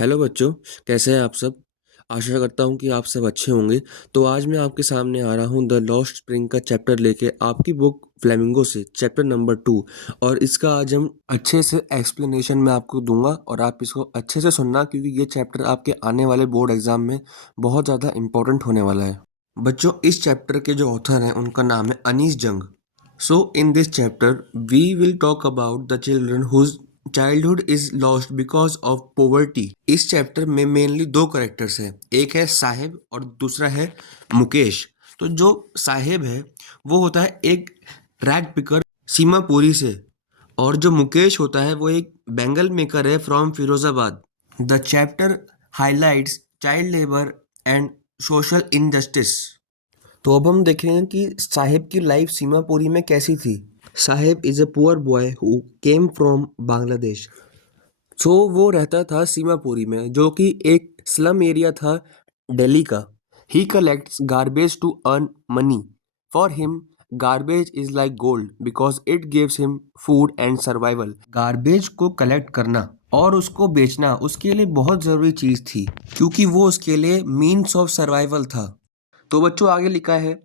Hello बच्चों, कैसे हैं आप सब? आशा करता हूँ कि आप सब अच्छे होंगे। तो आज मैं आपके सामने आ रहा हूँ द लॉस्ट स्प्रिंग का चैप्टर लेके आपकी बुक फ्लेमिंगो से चैप्टर नंबर 2। और इसका आज हम अच्छे से एक्सप्लेनेशन मैं आपको दूंगा और आप इसको अच्छे से सुनना, क्योंकि ये चैप्टर आपके आने वाले बोर्ड एग्जाम में बहुत ज़्यादा इम्पोर्टेंट होने वाला है। बच्चों, इस चैप्टर के जो ऑथर हैं उनका नाम है अनीस जंग। So, in this chapter, we will talk about the children whose childhood is lost because of poverty. इस चैप्टर में मेनली दो करेक्टर्स हैं, एक है साहिब और दूसरा है मुकेश। तो जो साहिब है वो होता है एक रैग पिकर सीमापुरी से, और जो मुकेश होता है वो एक बैंगल मेकर है from Firozabad. The chapter highlights child labour and social injustice. तो अब हम देखेंगे कि साहिब की लाइफ सीमापुरी में कैसी थी। Sahib is a poor boy who came from Bangladesh. So वो रहता था सीमापुरी में, जो कि एक स्लम एरिया था दिल्ली का। He collects garbage to earn money. For him garbage is like gold because it gives him food and survival. Garbage को कलेक्ट करना और उसको बेचना उसके लिए बहुत ज़रूरी चीज़ थी, क्योंकि वो उसके लिए मीन्स ऑफ सर्वाइवल था। तो बच्चों, आगे लिखा है,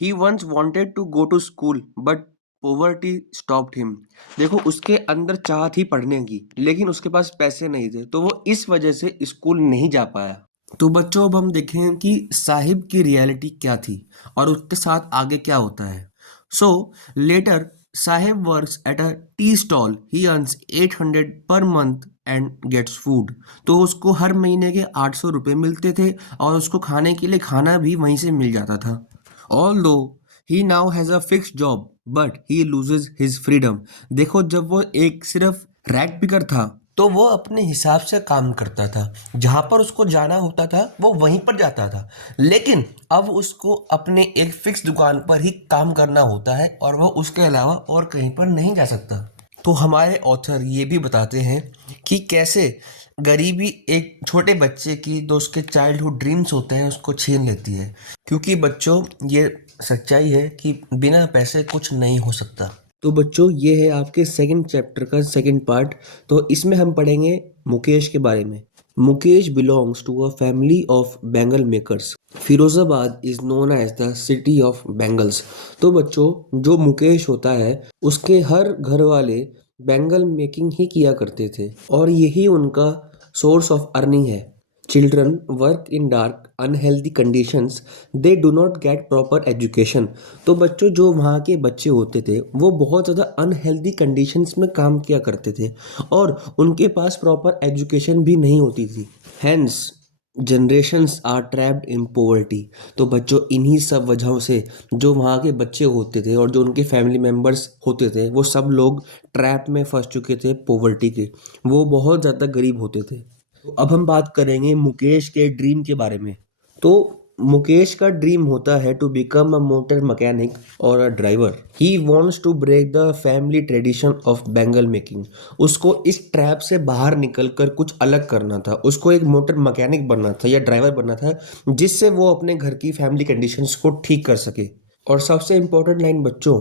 he once wanted to go to school but poverty stopped him. देखो, उसके अंदर चाह थी पढ़ने की, लेकिन उसके पास पैसे नहीं थे, तो वो इस वजह से स्कूल नहीं जा पाया। तो बच्चों, अब हम देखें कि साहिब की रियलिटी क्या थी और उसके साथ आगे क्या होता है। So later Sahib works at a tea stall. He earns 800 per month and gets food. तो उसको हर महीने के 800 रुपये मिलते थे और उसको खाने के लिए खाना भी वहीं से मिल जाता था। Although he now has a fix job but he loses his freedom. देखो, जब वो एक सिर्फ रैग पिकर था तो वो अपने हिसाब से काम करता था, जहाँ पर उसको जाना होता था वो वहीं पर जाता था। लेकिन अब उसको अपने एक फिक्स दुकान पर ही काम करना होता है और वो उसके अलावा और कहीं पर नहीं जा सकता। तो हमारे ऑथर ये भी बताते हैं कि कैसे गरीबी एक छोटे बच्चे की जो उसके चाइल्डहुड ड्रीम्स होते हैं उसको छीन लेती है, क्योंकि बच्चों ये सच्चाई है कि बिना पैसे कुछ नहीं हो सकता। तो बच्चों, ये है आपके सेकंड चैप्टर का सेकंड पार्ट। तो इसमें हम पढ़ेंगे मुकेश के बारे में। Mukesh belongs to a family of bangle makers. Firozabad is known as the city of bangles. तो बच्चों, जो मुकेश होता है उसके हर घर वाले बैंगल मेकिंग ही किया करते थे और यही उनका सोर्स ऑफ अर्निंग है। Children work in dark unhealthy conditions, they do not get proper education. तो बच्चों, जो वहाँ के बच्चे होते थे वो बहुत ज़्यादा अनहेल्दी कंडीशंस में काम किया करते थे और उनके पास प्रॉपर एजुकेशन भी नहीं होती थी। Hence generations are trapped in poverty. तो बच्चों, इन्हीं सब वजहों से जो वहाँ के बच्चे होते थे और जो उनके फैमिली मेम्बर्स होते थे वो सब लोग ट्रैप में फंस चुके थे पोवर्टी के। वो बहुत ज़्यादा गरीब होते थे। तो अब हम बात करेंगे मुकेश के ड्रीम के बारे में। तो मुकेश का ड्रीम होता है to become a motor mechanic और a driver. He wants to break the family tradition of bangle making. उसको इस ट्रैप से बाहर निकल कर कुछ अलग करना था। उसको एक मोटर मैकेनिक बनना था या ड्राइवर बनना था, जिससे वो अपने घर की फैमिली कंडीशंस को ठीक कर सके। और सबसे इम्पोर्टेंट लाइन बच्चों,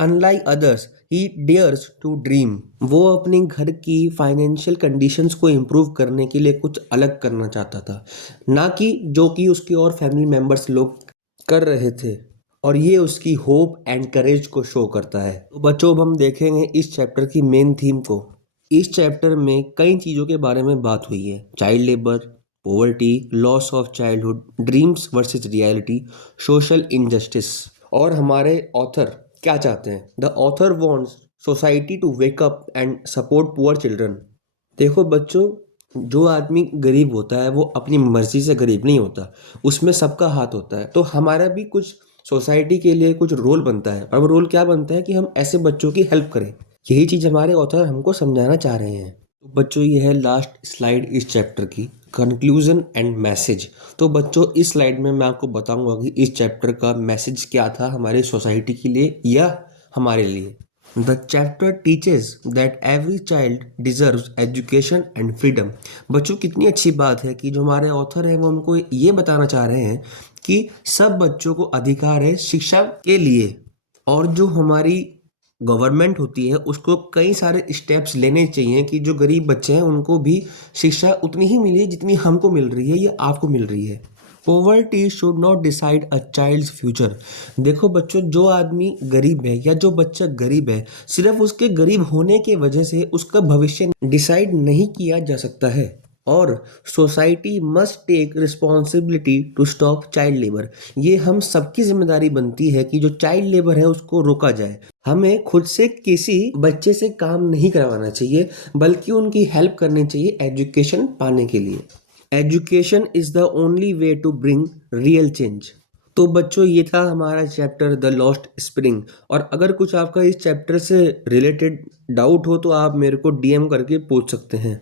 unlike others he dares to dream. वो अपने घर की फाइनेंशियल कंडीशंस को इम्प्रूव करने के लिए कुछ अलग करना चाहता था, ना कि जो कि उसके और फैमिली मेम्बर्स लोग कर रहे थे। और ये उसकी होप एंड करेज को शो करता है। तो बच्चों, अब हम देखेंगे इस चैप्टर की मेन थीम को। इस चैप्टर में कई चीज़ों के बारे में बात हुई है। Child labour, poverty, loss of childhood, dreams versus reality, social injustice. और हमारे ऑथर क्या चाहते हैं? The author wants society to wake up and support poor children. देखो बच्चों, जो आदमी गरीब होता है वो अपनी मर्जी से गरीब नहीं होता, उसमें सबका हाथ होता है। तो हमारा भी कुछ सोसाइटी के लिए कुछ रोल बनता है, और वो रोल क्या बनता है कि हम ऐसे बच्चों की हेल्प करें। यही चीज़ हमारे ऑथर हमको समझाना चाह रहे हैं। तो बच्चों, ये है लास्ट स्लाइड इस चैप्टर की, कंक्लूजन एंड मैसेज। तो बच्चों, इस स्लाइड में मैं आपको बताऊंगा कि इस चैप्टर का मैसेज क्या था हमारी सोसाइटी के लिए या हमारे लिए। The chapter teaches that every child deserves education and freedom. बच्चों, कितनी अच्छी बात है कि जो हमारे ऑथर हैं वो हमको ये बताना चाह रहे हैं कि सब बच्चों को अधिकार है शिक्षा के लिए। और जो हमारी गवर्नमेंट होती है उसको कई सारे स्टेप्स लेने चाहिए कि जो गरीब बच्चे हैं उनको भी शिक्षा उतनी ही मिले जितनी हमको मिल रही है या आपको मिल रही है। Poverty should not decide a child's future. देखो बच्चों, जो आदमी गरीब है या जो बच्चा गरीब है, सिर्फ उसके गरीब होने के वजह से उसका भविष्य डिसाइड नहीं किया जा सकता है। और society must take responsibility to stop child labour. ये हम सबकी जिम्मेदारी बनती है कि जो चाइल्ड लेबर है उसको रोका जाए। हमें खुद से किसी बच्चे से काम नहीं करवाना चाहिए, बल्कि उनकी हेल्प करनी चाहिए एजुकेशन पाने के लिए। Education is the only way to bring real change. तो बच्चों, ये था हमारा चैप्टर द लॉस्ट स्प्रिंग। और अगर कुछ आपका इस चैप्टर से रिलेटेड डाउट हो तो आप मेरे को डीएम करके पूछ सकते हैं।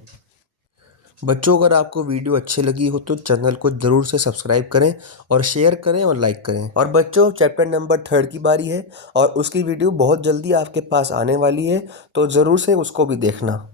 बच्चों, अगर आपको वीडियो अच्छी लगी हो तो चैनल को ज़रूर से सब्सक्राइब करें और शेयर करें और लाइक करें। और बच्चों, चैप्टर नंबर 3 की बारी है और उसकी वीडियो बहुत जल्दी आपके पास आने वाली है, तो ज़रूर से उसको भी देखना।